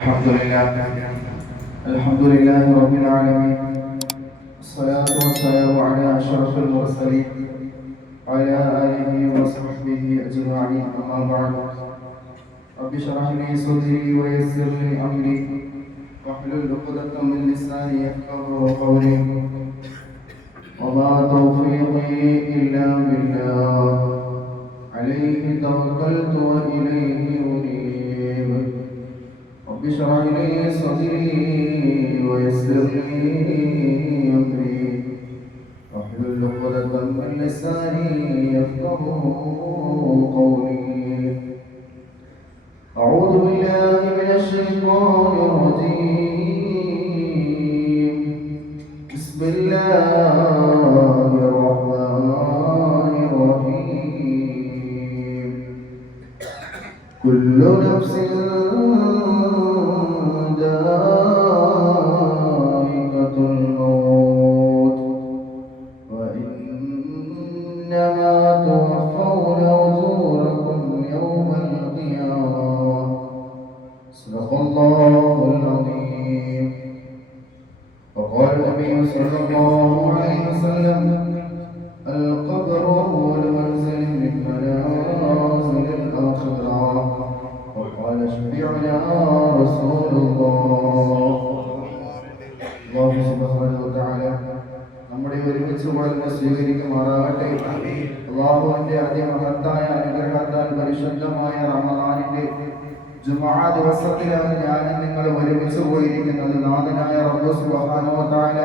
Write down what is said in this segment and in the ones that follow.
الحمد لله رب العالمين. الصلاة والسلام على أشرف المرسلين وعلى آله وصحبه أجمعين. أما بعد، رب اشرح لي صدري ويسر لي أمري واحلل عقدة من لساني يفقهوا قولي. وما توفيقي إلا بالله، عليه توكلت وإليه أنيب. رب اشرح لي صدري ويسر لي أمري واحلل عقدة من لساني يفقهوا قولي. أعوذ بالله من الشيطان الرجيم. بسم الله الرحمن الرحيم. كل نفس ذائقة الموت وإنما توفون أجوركم يوم القيامة. صدق الله العظيم. وقال النبي صلى الله عليه وسلم: القبر أول منزل من منازل الآخرة. وقال: شفيعنا رسول الله. അല്ലാഹു സുബ്ഹാനഹു വ തആല നമ്മുടെ ഒരുമിച്ച് കൂടലിനെ സ്വീകരിക്കുമാറാകട്ടെ. അല്ലാഹുവിന്റെ അതിമഹത്തായ അനുഗ്രഹത്താൽ പരിശുദ്ധമായ റമദാനിന്റെ ജുമുഅ ദിവസത്തിലാണ് ഞാൻ നിങ്ങൾ ഒരുമിച്ച് പോയിരിക്കുന്നത്. നാഥനായ റബ്ബ് സുബ്ഹാനഹു വ തആല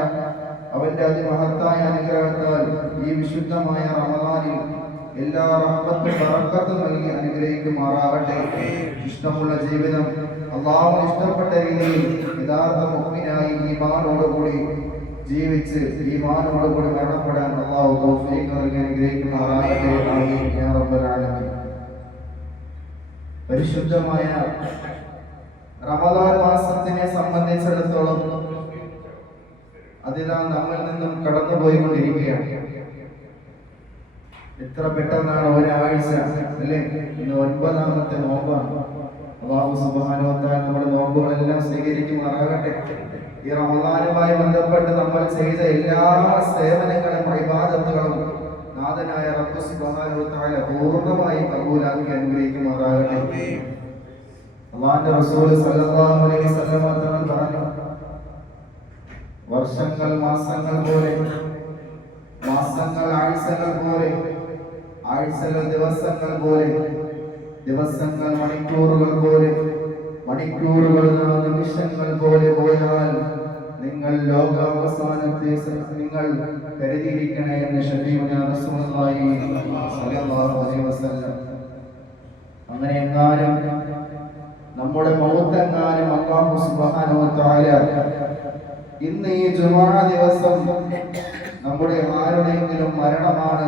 അവന്റെ അതിമഹത്തായ അനുഗ്രഹത്താൽ ഈ വിശുദ്ധമായ റമദാനിൽ എല്ലാ റഹ്മത്തും ബറക്കത്തും നൽകി അനുഗ്രഹിക്കുമാറാകട്ടെ. ഇഷ്ടമുള്ള ജീവിതം അല്ലാഹു ഇഷ്ടപ്പെട്ട രീതിയിൽ യഥാർത്ഥ മുഅ്മിനായി ഈമാനോടുകൂടി ജീവിച്ച് ഈമാനോടുകൂടി മരണപ്പെടാൻ അല്ലാഹു തൗഫീഖ് നൽകി അനുഗ്രഹിക്കുമാറാകട്ടെ. ആമീൻ യാ റബ്ബൽ ആലമീൻ. പരിശുദ്ധമായ റമദാൻ മാസത്തിനെ സംബന്ധിച്ചിടത്തോളം അതിനാ നമ്മിൽ നിന്നും കടന്നുപോയിക്കൊണ്ടിരിക്കുകയാണ്. എത്ര പെട്ടെന്നാണ് ഒരാഴ്ച, അല്ലേ? ഇന്ന് 9ാമത്തെ നോമ്പാണ്. അല്ലാഹു സുബ്ഹാനഹു വ തആല നമ്മുടെ നോമ്പുകളെല്ലാം സ്വീകരിക്കുമാറാകട്ടെ. ഈ റമദാനുമായി ബന്ധപ്പെട്ട് നമ്മൾ ചെയ്ത എല്ലാ സേവനങ്ങളും ഇബാദത്തുകളും നാഥനായ റബ്ബ് സുബ്ഹാനഹു വ തആല പൂർണ്ണമായി കബൂലാക്കി അനുഗ്രഹിക്കുമാറാകട്ടെ. അല്ലാഹുവിന്റെ റസൂൽ സല്ലല്ലാഹു അലൈഹി വസല്ലം തങ്ങൾ പറഞ്ഞു: വർഷങ്ങൾ മാസങ്ങൾ പോലെ, മാസങ്ങൾ ആഴ്ചകൾ പോലെ, ആഴ്ചകൾ ദിവസങ്ങൾ പോലെ, ദിവസങ്ങൾ മണിക്കൂറുകൾ പോലെ, മണിക്കൂറുകൾ നിമിഷങ്ങൾ പോലെ പോയാൽ നിങ്ങൾ ലോകാവസാനത്തെ നിങ്ങൾ കരുതിയിരിക്കണേ എന്ന് ശഫീഉനാ റസൂലുള്ളാഹി സ്വല്ലല്ലാഹു അലൈഹി വസല്ലം. അങ്ങനെ എങ്ങാനും നമ്മുടെ മൗത്തെങ്ങാനും അല്ലാഹു സുബ്ഹാനഹു വ തആല ഇന്ന് ഈ ജുമുഅ ദിവസം നമ്മുടെ ആരുടെയെങ്കിലും മരണമാണ്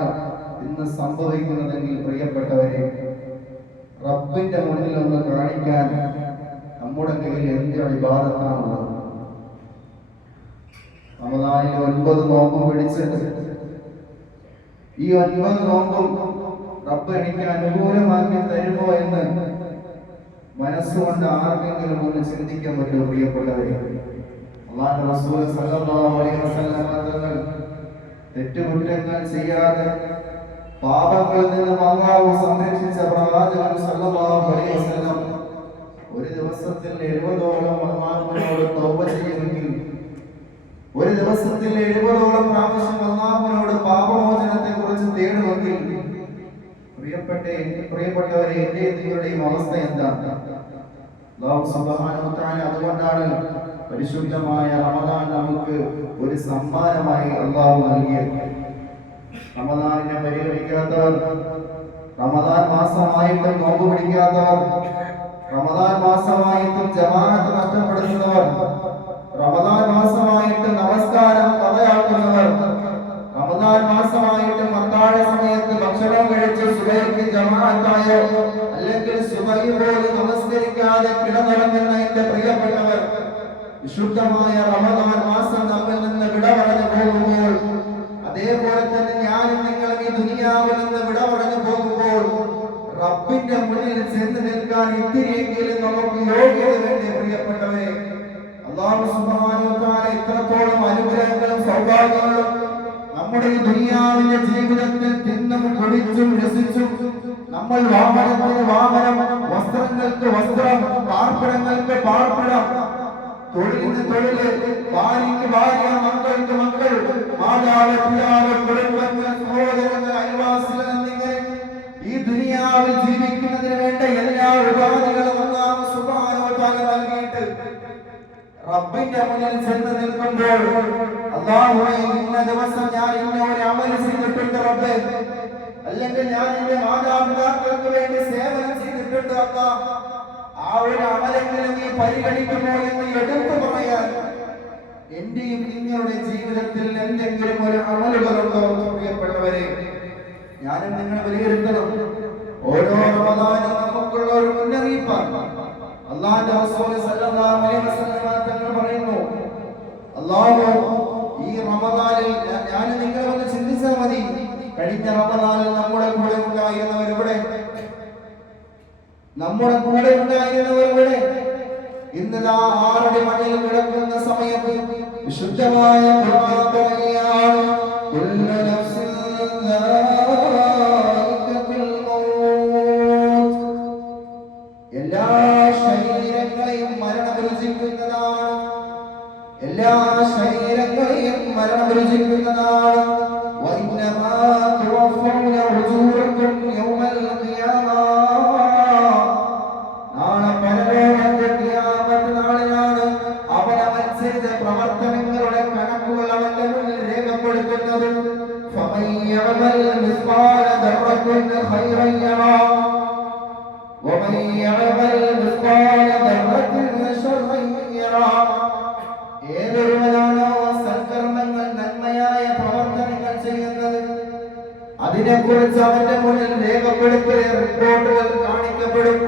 ഇന്ന് സംഭവിക്കുന്നതെങ്കിൽ, പ്രിയപ്പെട്ടവരെ, റബ്ബിന്റെ മുന്നിൽ ഒന്ന് കാണിക്കാൻ നമ്മുടെ കയ്യിൽ എന്ത് ഇബാദത്താണുള്ളത്? റമദാനിൽ 9 നോമ്പ് പിടിച്ചിട്ട് ഈ 9 നോമ്പും റബ്ബ് എനിക്ക് അനുകൂലമാക്കി തരുമോ എന്ന് മനസ്സുകൊണ്ട് ആർക്കെങ്കിലും ഒന്ന് ചിന്തിക്കാൻ പറ്റുമോ, പ്രിയപ്പെട്ടവരെ? അല്ലാഹുവിന്റെ റസൂൽ സല്ലല്ലാഹു അലൈഹി വസല്ലം തങ്ങൾ തെറ്റുകുറ്റങ്ങൾ ചെയ്യാതെ പാപങ്ങളിൽ നിന്ന് അല്ലാഹു സംരക്ഷിച്ച പ്രവാചകൻ സല്ലല്ലാഹു അലൈഹി വസല്ലം ഒരു ദിവസത്തിൽ 70ഓളം അല്ലാഹുവിനോട് തൗബ ചെയ്യുമെങ്കിൽ, ഒരു ദിവസത്തിൽ 70ഓളം പ്രാവശ്യം അല്ലാഹുവിനോട് പാപമോചനത്തെ കുറിച്ച് തേടുമെങ്കിൽ, പ്രിയപ്പെട്ടവരെ, എന്റെ നിങ്ങളുടെയും അവസ്ഥ എന്താണ്? അല്ലാഹു സുബ്ഹാനഹു വ തആല അതുകൊണ്ടാണ് പരിശുദ്ധമായ റമദാൻ നമുക്ക് ഒരു സമ്മാനമായി അല്ലാഹു നൽകിയത്. റമദാനിനെ പരിഗണിക്കാത്തവർ, റമദാൻ മാസമായിട്ടും നോമ്പ് പിടിക്കാത്തവർ, റമദാൻ മാസമായിട്ടും ജമാഅത്ത് നഷ്ടപ്പെടുത്തുന്നവർ, റമദാൻ മാസമായിട്ട് നമസ്കാരം കളയാക്കുന്നവർ, റമദാൻ മാസമായിട്ടും അത്താഴ സമയത്ത് ഭക്ഷണം കഴിച്ച് സുബഹിക്ക് ജമാഅത്തായോ അല്ലെങ്കിൽ സുബഹി പോലും നമസ്കരിക്കാതെ കിടന്നുറങ്ങുന്ന എന്റെ പ്രിയപ്പെട്ടവർ, വിശുദ്ധമായ റമദാൻ മാസം നമ്മിൽ നിന്ന് വിട പറഞ്ഞു പോകുമ്പോൾ, അതേപോലെ തന്നെ ഞാനും നിങ്ങളും ഈ ദുനിയാവിൽ നിന്ന് വിട പറഞ്ഞു പോകുമ്പോൾ റബ്ബിന്റെ മുന്നിൽ ചെന്ന് നിൽക്കാൻ ഇത്തിരിയെങ്കിലും നമുക്ക് യോഗ്യത വേണ്ടേ പ്രിയപ്പെട്ട ദുനിയാവിന്റെ ജീവിതത്തിൽ തിന്നും കുടിച്ചും രസിച്ചും നമ്മൾ വാഹനത്തിന് വാഹനം, വസ്ത്രങ്ങൾക്ക് വസ്ത്രം, പാർപ്പിടങ്ങൾക്ക് പാർപ്പിടം, തൊഴിലിന് തൊഴില്, ഭാര്യയ്ക്ക് ഭാര്യ, മക്കൾക്ക് മക്കൾ, മാതാവ് പിതാവ്, കുടുംബങ്ങൾ, സഹോദരങ്ങൾ, അയൽവാസികൾ എന്നിങ്ങനെ ഈ ദുനിയാവിൽ ജീവിക്കുന്നതിന് വേണ്ട എല്ലാ ഉപാധികളും അല്ലാഹു സുബ്ഹാനഹു വ തആല നൽകിയിട്ട് റബ്ബിന്റെ മുന്നിൽ ചെന്ന് നിൽക്കുമ്പോൾ അല്ലാഹുവേ, ഇന്ന ദിവസം ഞാൻ ഇന്ന ഒരു അമൽ ചെയ്തിട്ടുണ്ട് റബ്ബേ, അല്ലെങ്കിൽ ഞാൻ എന്റെ മാതാപിതാക്കൾക്ക് വേണ്ടി സേവനം ചെയ്തിട്ടുണ്ട് അല്ലാഹ്, ആ ഒരു അമലെങ്കിലും നീ പരിഗണിക്കുമോ എന്ന് എടുത്തു പറയാൻ എന്റെയും നിങ്ങളുടെ ജീവിതത്തിൽ എന്തെങ്കിലും ഒരു അമലുകളുണ്ടോ? പ്രിയപ്പെട്ടവരെ, ഞാനും നിങ്ങൾ വിലയിരുത്തണം. ഓരോ റമദാനും നമുക്കുള്ള ഒരു മുന്നറിയിപ്പാണ്. അല്ലാഹുവിന്റെ റസൂൽ സല്ലല്ലാഹു അലൈഹി വസല്ലം തങ്ങൾ പറയുന്നു, അല്ലാഹു ഈ റമദാനിൽ ഞാൻ നിങ്ങൾ ഒന്ന് ചിന്തിച്ചാൽ മതി, കഴിഞ്ഞ റമദാനിൽ നമ്മുടെ കൂടെ ഉണ്ടായിരുന്നവരെവിടെ? നമ്മുടെ കൂടെ ഉണ്ടായിരുന്നവരെവിടെ? ഇന്ന് 6 മണിയിൽ കിടക്കുന്ന സമയത്ത് വിശുദ്ധമായ ഖുർആൻ പറയുകയാണ്, കുല്ലു നഫ്സിൻ ദാഇഖത്തുൽ മൗത്ത്. എല്ലാ ശരീരങ്ങളെയും മരണം രുചിക്കുന്നതാണ്, എല്ലാ ശരീരങ്ങളെയും മരണം രുചിക്കുന്നതാണ്. വഇന്നമാ തുവഫൗന ഉജൂറക്കും യൗമൽ ഖിയാമ. നാളെ പരലോകത്തെ ഖിയാമത്ത് നാളിലാണ് അവനവൻ ചെയ്ത പ്രവർത്തനങ്ങളുടെ കണക്കുകൾ അവന്റെ മുന്നിൽ രേഖപ്പെടുത്തുന്നത്. ഫമൻ യഅമൽ മിസ്ഖാല ദർറത്തിൻ ഖൈറൻ യറാ വമൻ യഅമൽ മിസ്ഖാല ദർറത്തിൻ ശർറൻ യറാ. ഏതൊരുവനാണോ സൽക്കർമ്മങ്ങൾ, നന്മയായ പ്രവർത്തനങ്ങൾ ചെയ്യുന്നത്, അതിനെക്കുറിച്ച് അവന്റെ മുന്നിൽ രേഖപ്പെടുത്തിയ റിപ്പോർട്ടുകൾ കാണിക്കപ്പെടും.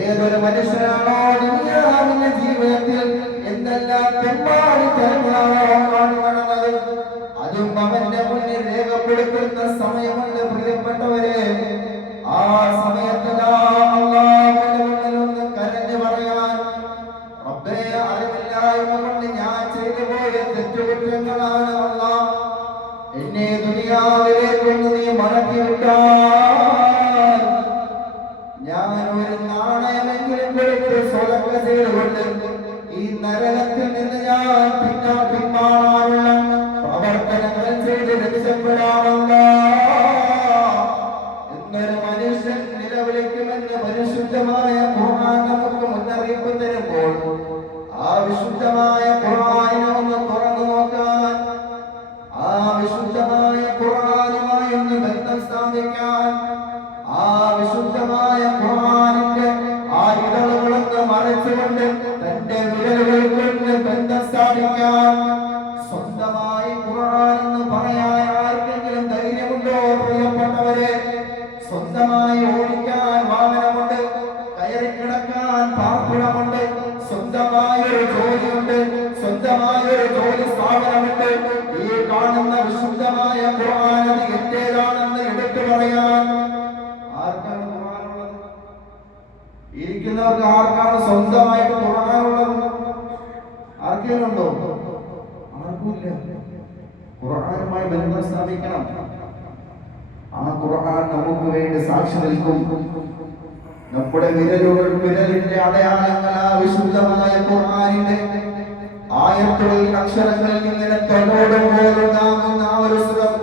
ഏതൊരു മനുഷ്യനാണോ ദുനിയാവിന്റെ ജീവിതത്തിൽ എന്തെല്ലാം തെമ്മാടിത്തരങ്ങളാണോ കാണുന്നത്, അതും അവന്റെ മുന്നിൽ രേഖപ്പെടുത്തുന്ന സമയമുണ്ട്. പ്രിയപ്പെട്ടവരെ, ആ സമയത്ത് അല്ലാഹുവിന്റെ മുന്നിൽ ഒന്ന് കരഞ്ഞു പറയാൻ, റബ്ബേ, അറിവില്ലായ്മ കൊണ്ട് ഞാൻ ചെയ്തു പോയ തെറ്റുകുറ്റങ്ങളാണ് അല്ലാഹ്, എന്നെ ദുനിയാവിലേക്കൊന്ന് നീ മടക്കി വിട്ടാൽ ഞാൻ ഒരു നാണയമെങ്കിലും കൊടുത്ത് സ്വതക്ക ചെയ്തുകൊണ്ട് ഈ നരകത്തിൽ നിന്ന് ഞാൻ പിന്മാറാനുള്ള പ്രവർത്തനങ്ങൾ ചെയ്ത് രക്ഷപ്പെടാമല്ല എന്നൊരു മനുഷ്യൻ നിലവിളിക്കുമെന്ന് പരിശുദ്ധമായ ഖുർആൻ നമുക്ക് മുന്നറിയിപ്പ് തരുമ്പോൾ, ആ വിശുദ്ധമായ ഖുർആനിനെ ഒന്ന് തുറന്നു നോക്കാൻ, ആ വിശുദ്ധമായ ഖുർആനുമായി ഒന്ന് ബന്ധം സ്ഥാപിക്കാൻ, ആ വിശുദ്ധമായ ഖുർആനിന്റെ ആ ഇതളുകളൊന്ന് മറച്ചുകൊണ്ട് തന്റെ വിരലുകൾ കൊണ്ട് ബന്ധം സ്ഥാപിക്കാൻ സ്വന്തമായി ഖുർആൻ എന്ന് പറയാൻ ആർക്കെങ്കിലും ധൈര്യമുണ്ടോ? പ്രിയപ്പെട്ടവരെ, സ്വന്തമായി ഓടിക്കാൻ വാഹനമുണ്ട്, കയറി കിടക്കാൻ പാർപ്പിടമുണ്ട്, സ്വന്തമായ ഒരു ജോലിയുണ്ട്, സ്വന്തമായ ഒരു ജോലി സ്ഥാപനമുണ്ട്. ഈ കാണുന്ന വിശുദ്ധമായ ഖുർആൻ അത് എന്റേതാണെന്ന് എടുത്തു പറയാൻ ആർക്കാണ് ഖുർആനുള്ളത്? ഇരിക്കുന്നവർക്ക് ആർക്കാണ് സ്വന്തമായിട്ട് ഖുർആനുള്ളത്? ആർക്കെങ്കിലും ഉണ്ടോ? ആർക്കുമില്ല. ഖുർആനുമായി ബന്ധം സ്ഥാപിക്കണം. ആ ഖുർആൻ നമുക്ക് വേണ്ടി സാക്ഷി നിൽക്കും. നമ്മുടെ വിരലിന്റെ അടയാളങ്ങൾ ആ വിശുദ്ധമായ ഖുർആനിന്റെ ആയത്തുകളിൽ, അക്ഷരങ്ങളിൽ ഇങ്ങനെ തൊടോടുമ്പോഴുണ്ടാകുന്ന ആ ഒരു സുഖം.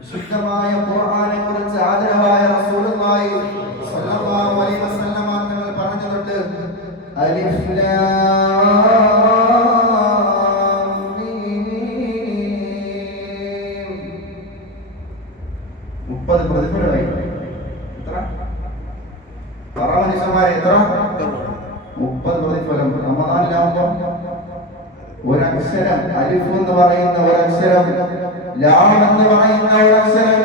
വിശുദ്ധമായ ഖുർആനെ കുറിച്ച് ആദരവായ റസൂലുള്ളാഹി സ്വല്ലല്ലാഹു അലൈഹി വസല്ലം തങ്ങൾ പറഞ്ഞിട്ടുണ്ട്, അലിഫ് ലാം മീം. 30 പ്രതിഫലമായി. എത്ര മനുഷ്യന്മാരെ? എത്ര? 30 പ്രതിഫലം. റമദാനിലാവുമ്പോ ഒരക്ഷരം, അലിഫ് എന്ന് പറയുന്ന ഒരക്ഷരം, ലാം എന്ന് പറയുന്ന ഒരക്ഷരം,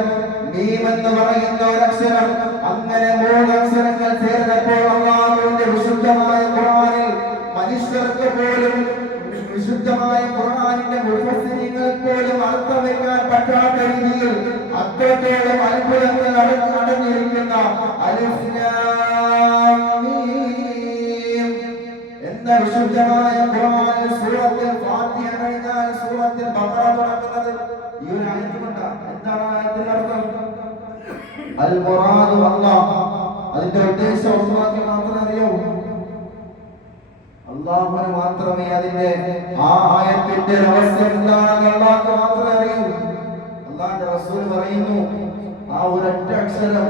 മീം എന്ന് പറയുന്ന ഒരക്ഷരം, അങ്ങനെ 3 അക്ഷരങ്ങൾ ചേർന്നപ്പോൾ അല്ലാഹുവിന്റെ വിശുദ്ധമായ ഖുർആനിൽ മനുഷ്യർക്ക് പോലും, വിശുദ്ധമായ ഖുർആനിന്റെ മുഫസ്സിരീങ്ങൾക്ക് പോലും അർത്ഥം വെക്കാൻ പറ്റാത്ത രീതിയിൽ അത്രത്തോളം അത്ഭുതങ്ങൾ അടങ്ങിയിരിക്കുന്ന അലിഫ് ലാം മീം എന്ന വിശുദ്ധമായ ഖുർആനിൽ സൂറത്തുൽ ഫാത്തിഹ കഴിഞ്ഞാൽ സൂറത്തുൽ ബഖറ തുടങ്ങുന്നത് ഈ ഒരു ആയത്ത് കണ്ട എന്താണ് ആയത്തിന്റെ അർത്ഥം? അൽ മുറാദു അല്ലാഹ്, അതിന്റെ ഉദ്ദേശം അല്ലാഹുവിനെ മാത്രമേ അറിയാവൂ. അല്ലാഹുവിനെ മാത്രമേ അതിന്റെ ആ ആയത്തിന്റെ രഹസ്യം എന്താണെന്ന് അല്ലാഹുവിനെ മാത്രമേ അറിയൂ. അല്ലാഹുവിന്റെ റസൂൽ പറയുന്നു, ആ ഒരൊറ്റ അക്ഷരം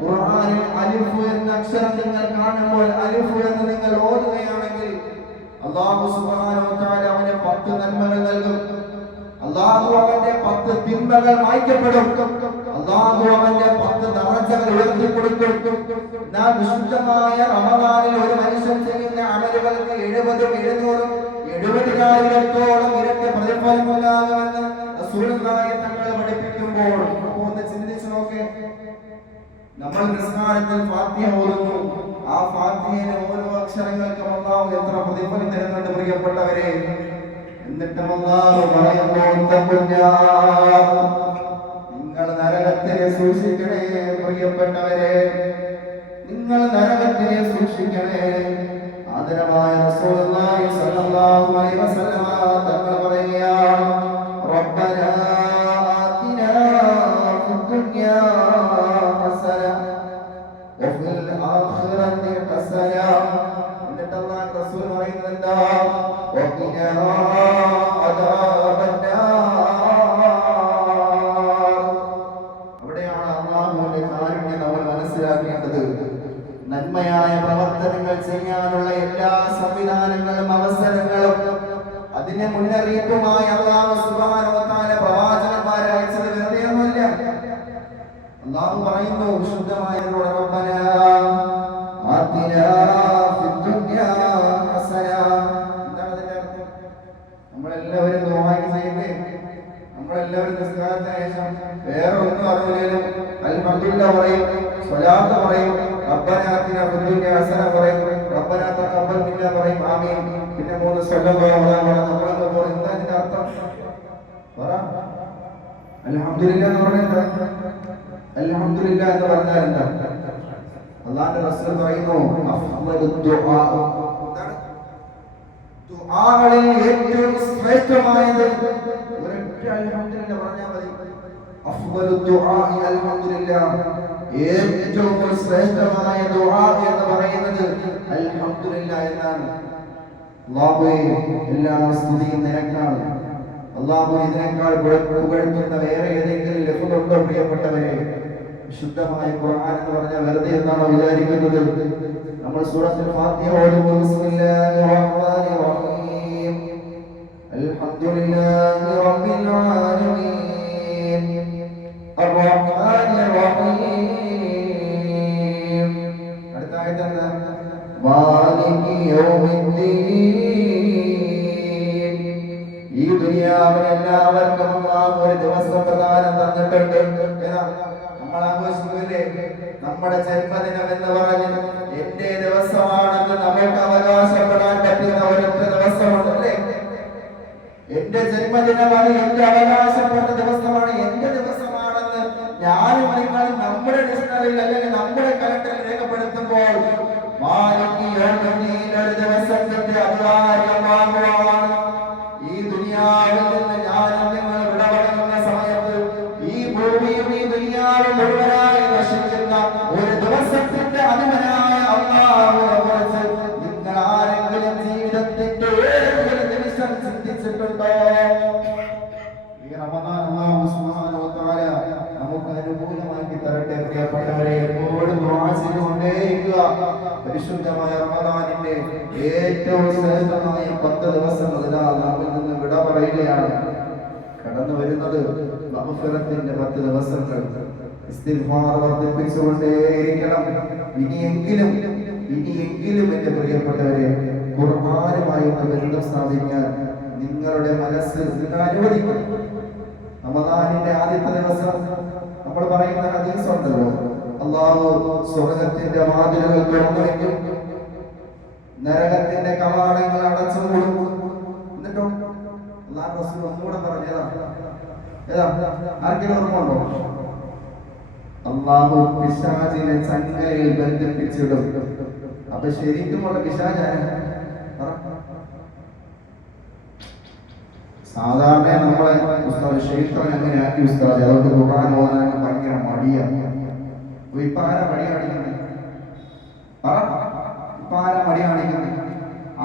ഖുർആനിൽ അലിഫ് എന്ന അക്ഷരം നിങ്ങൾ കാണുമ്പോൾ അലിഫ് എന്ന് നിങ്ങൾ ഓതുകയാണെങ്കിൽ അല്ലാഹു സുബ്ഹാനഹു വ തആല അവന് 10 നന്മകൾ നൽകും. അല്ലാഹു അവന്റെ 10 തിന്മകൾ മായ്ക്കപ്പെടും. അല്ലാഹു അവന്റെ 10 ദറജകൾ ഉയർത്തി കൊടുക്കും. എന്നാൽ വിശുദ്ധമായ റമദാനിൽ ഒരു മനുഷ്യൻ ചെയ്യുന്ന അമലുകൾക്ക് 70,000-70,000 ഇരട്ടി പ്രതിഫലമുണ്ടാകുമെന്ന് റസൂലുള്ളാഹി തങ്ങൾ പഠിപ്പിക്കുമ്പോൾ ഒന്ന് ചിന്തിച്ചു നോക്കേ. നമ്മൾ നിസ്കാരത്തിൽ ഫാത്തിഹ ഓതുന്നു. ആ ഫാത്തിഹയിലെ ഓരോ അക്ഷരങ്ങൾക്കും അല്ലാഹു എത്ര പ്രതിഫലം തരുന്നുണ്ട് പ്രിയപ്പെട്ടവരെ. എന്നിട്ട് അല്ലാഹു പറയുന്നു, നിങ്ങൾ നരകത്തിനെ സൂക്ഷിക്കണേ പ്രിയപ്പെട്ടവരെ, നിങ്ങൾ നരകത്തിനെ സൂക്ഷിക്കണേ. ആദരവായ റസൂലുള്ളാഹി സ്വല്ലല്ലാഹു അലൈഹി വസല്ലം തങ്ങൾ പറയുകയാണ്, റബ്ബനാ ആതിനാ ഫിദ്ദുനിയാ ഹസന വഫിൽ ആഖിറതി ഹസന. എന്നിട്ട് അല്ലാഹു റസൂൽ പറയുന്നത് എന്താ? വഖിനാ അദാബന്നാർ. അവിടെയാണ് അല്ലാഹുവിന്റെ കാരുണ്യം നമ്മൾ മനസ്സിലാക്കേണ്ടത്. നന്മയായ പ്രവർത്തനങ്ങൾ ചെയ്യാനുള്ള എല്ലാ സംവിധാനങ്ങളും അവസരങ്ങളും അതിനെ മുന്നറിയിപ്പുമായി അല്ലാഹു സുബ്ഹാനഹു വ തആല പ്രവാചകന്മാരെ അയച്ചത് വെറുതെയൊന്നുമില്ല. അല്ലാഹു പറയുന്നു വിശുദ്ധമായ റബ്ബനാ ആതിനാ ഫിദ്ദുനിയാ ഹസന. എന്താണ് അതിന്റെ അർത്ഥം? നമ്മളെല്ലാവരും ദുആ ചെയ്യുന്നേ, നമ്മളെല്ലാവരും നിസ്കാരത്തിന് ശേഷം വേറെ ഒന്നും അറിയില്ലെങ്കിലും അൽഹംദുലില്ലാഹ് പറയും, സ്വലാത്ത് പറയും, റബ്ബനാ ആതിനാ ഫിദ്ദുനിയാ ഹസന പറയും, റബ്ബനാ തഖബ്ബൽ മിന്നാ പറയും, ആമീൻ. പിന്നെ 3 സ്വല്ലല്ലാഹു അലൈഹി വസല്ലം നമ്മളൊക്കെ പറയും. എന്താ ഇതിന്റെ അർത്ഥം? പറ. അൽഹംദുലില്ലാഹ് എന്ന് പറഞ്ഞാൽ അൽഹംദുലില്ലാഹ് എന്ന് പറഞ്ഞാൽ എന്താ? അല്ലാഹുവിന്റെ റസൂൽ പറയുന്നു, അഫ്ളലു ദുആ, ദുആകളിൽ ഏറ്റവും ശ്രേഷ്ഠമായത് ഒരൊറ്റ അൽഹംദുലില്ലാഹ് പറഞ്ഞാൽ മതി. അഫ്ളലു ദുആ അൽഹംദുലില്ലാഹ്, ഏറ്റവും ശ്രേഷ്ഠമായ ദുആ എന്ന് പറയുന്നത് അൽഹംദുലില്ലാഹ് എന്നാണ്. അല്ലാഹുവേ, എല്ലാ സ്തുതിയും നിനക്കാണ്. അല്ലാഹു ഇതിനേക്കാൾ പുകഴ്ത്തുന്ന വേറെ ഏതെങ്കിലും ലഫ്ളുണ്ടോ പ്രിയപ്പെട്ടവരെ? വിശുദ്ധമായ ഖുർആൻ എന്ന് പറഞ്ഞാൽ വെറുതെ എന്നാണോ വിചാരിക്കുന്നത്? നമ്മൾ സൂറത്തുൽ ഫാത്തിഹ ഓതുമ്പോൾ ബിസ്മില്ലാഹിർ റഹ്മാനിർ റഹീം അൽഹംദുലില്ലാഹി റബ്ബിൽ ആലമീൻ അർറഹ്മാനിർ റഹീം. അടുത്ത ആയത്ത് എന്താ? മാലികി യൗമിദ്ദീൻ. ഈ ദുനിയാവിൽ എല്ലാവർക്കും അല്ലാഹു ഒരു ദിവസം പ്രദാനം തന്നിട്ടുണ്ട്. നമ്മൾ ആഘോഷിക്കില്ലേ നമ്മുടെ ജന്മദിനം എന്ന് പറഞ്ഞ് എന്റെ ദിവസമാണെന്ന് നമുക്ക് അവകാശപ്പെടാൻ പറ്റുന്ന ഒരൊറ്റ ദിവസമുണ്ടല്ലേ? എന്റെ ജന്മദിനമാണ്, എന്റെ അവകാശപ്പെട്ട ദിവസമാണ്, എന്റെ ദിവസമാണെന്ന് ഞാനും നിങ്ങളും നമ്മുടെ ഡിക്ഷണറിയിൽ അല്ലെങ്കിൽ നമ്മുടെ കലണ്ടറിൽ രേഖപ്പെടുത്തുമ്പോൾ ഒരു ദിവസത്തിന്റെ അധികാരിയമാണ്. ഈ ദുനിയാവിൽ നിന്ന് ഞാനും നിങ്ങൾ വിടപെടുന്ന സമയത്ത് ഈ ഭൂമിയും ഈ ദുനിയാവും മുഴുവനായി നശിക്കുന്ന ഒരു ദിവസത്തിന്റെ അധിപനായ അല്ലാഹുവിനെ കുറിച്ച് നിങ്ങൾ ആരെങ്കിലും ജീവിതത്തിന്റെ ഏതെങ്കിലും നിമിഷം ചിന്തിച്ചിട്ടുണ്ടോ? ഈ റമദാൻ അല്ലാഹു സുബ്ഹാനഹു വ തആല നമുക്ക് അനുകൂലമാക്കി തരട്ടെ പ്രിയപ്പെട്ടവരെ. എപ്പോഴും ദുആ ചെയ്തുകൊണ്ടേയിരിക്കുക. പരിശുദ്ധമായ റമദാനിന്റെ ഏറ്റവും ശ്രേഷ്ഠമായ 10 ദിവസങ്ങൾ ഇതാ നമ്മിൽ നിന്ന് വിട പറയുകയാണ്. കടന്നു വരുന്നത് മഗ്ഫിറത്തിന്റെ 10 ദിവസങ്ങൾ. ഇസ്തിഗ്ഫാർ വർദ്ധിപ്പിച്ചുകൊണ്ടേയിരിക്കണം. ഇനിയെങ്കിലും എന്റെ പ്രിയപ്പെട്ടവരെ, ഖുർആനുമായി ബന്ധം സ്ഥാപിക്കാൻ നിങ്ങളുടെ മനസ്സ് നിങ്ങൾ അനുവദിക്കണം. റമദാനിന്റെ ആദ്യത്തെ ദിവസം നമ്മൾ പറയുന്ന ഹദീസ് ഉണ്ടല്ലോ, അല്ലാഹു സ്വർഗ്ഗത്തിന്റെ വാതിലുകൾ തുറന്നു വയ്ക്കും, നരകത്തിന്റെ കവാടങ്ങൾ അടച്ചു മൂടും. എന്നിട്ടോ അല്ലാഹു റസൂൽ ഒന്നുകൂടെ പറഞ്ഞതാ, ഏതാ ആർക്കെങ്കിലും ഓർമ്മയുണ്ടോ? അല്ലാഹു പിശാചിനെ ചങ്ങലയിൽ ബന്ധിപ്പിച്ചിടും. അപ്പൊ ശരിക്കുമുള്ള പിശാചാണ് സാധാരണ നമ്മളെ ഉസ്താദ് ക്ഷേത്രം എങ്ങനെ ആക്കി ഉസ്താദ് അതൊക്കെ ഖുർആൻ ഓതാൻ ഭയങ്കര മടിയാണ്. ഇപ്പൊ ആരാ മടി കാണിക്കുന്നത്? ഇപ്പൊ ആരാ മടി കാണിക്കുന്നത്?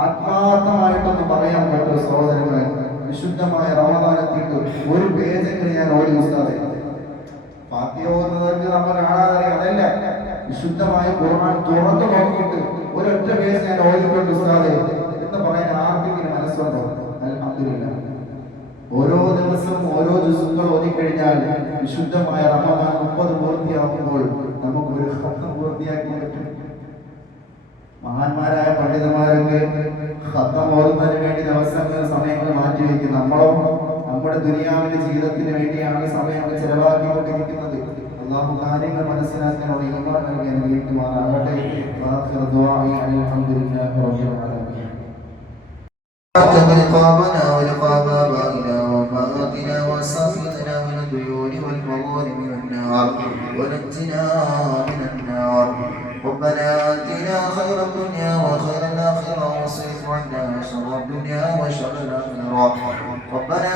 ആത്മാർത്ഥമായിട്ടൊന്ന് പറയാൻ പറ്റുമോ സഹോദരങ്ങളെ? വിശുദ്ധമായ റമദാനെത്തിയിട്ട് ഒരു പേജെങ്കിലും ഞാൻ ഓടി ഉസ്താദെ ഫാത്തിഹ ഓതുന്നവർക്ക് നമ്മൾ കാണാതെ അതല്ല, വിശുദ്ധമായ ഖുർആൻ തുറന്നു നോക്കിയിട്ട് ഒരൊറ്റ പേജ് ഞാൻ ഓതിക്കൊണ്ട് ഉസ്താദെ എന്ന് പറയാൻ ആർക്കെങ്കിലും മനസ്സുണ്ടോ? അൽഹംദുലില്ലാഹ്. ഓരോ ദിവസവും ഓരോ ജുസുകൾ ഓതിക്കഴിഞ്ഞാൽ വിശുദ്ധമായ റമദാൻ 30 പൂർത്തിയാകുമ്പോൾ നമുക്കൊരു ഖത്ം പൂർത്തിയാക്കി പറ്റും. മഹാന്മാരായ പണ്ഡിതന്മാരൊക്കെ ഖത്ം ഓതുന്നതിന് വേണ്ടി ദിവസങ്ങൾ സമയങ്ങൾ മാറ്റിവെക്കും. നമ്മളോ നമ്മുടെ ദുനിയാവിന്റെ ജീവിതത്തിന് വേണ്ടിയാണ് സമയങ്ങൾ ചെലവാക്കിക്കൊണ്ടിരിക്കുന്നത്. അല്ലാഹു കാര്യങ്ങൾ മനസ്സിലാക്കാനുള്ള ഈമാൻ നൽകി അനുഗ്രഹിക്കുമാറാകട്ടെ. അൽഹംദുലില്ലാഹി റബ്ബിൽ ആലമീൻ. رقابنا ورقاب آبائنا وأمهاتنا وأساتذتنا من الديون والمظالم والنار ونجنا من النار. ربنا آتنا خير الدنيا وخير الآخرة واصرف عنا شر الدنيا وشر الآخرة. ربنا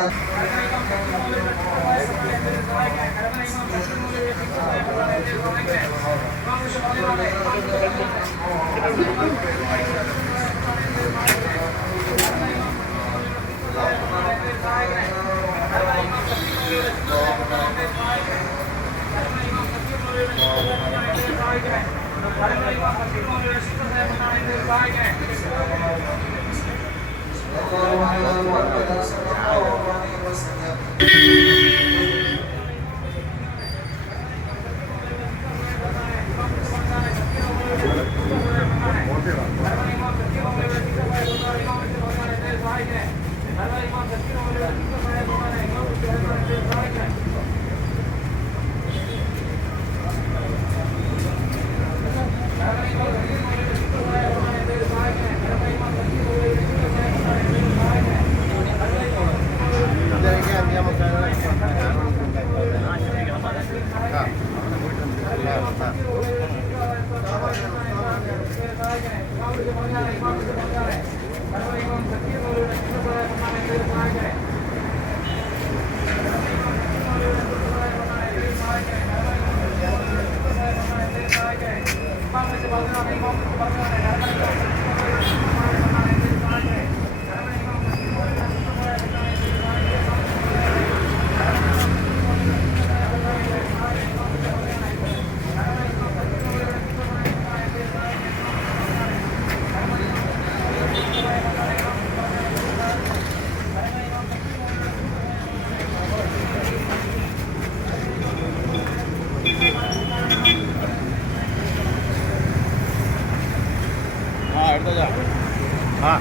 हाँ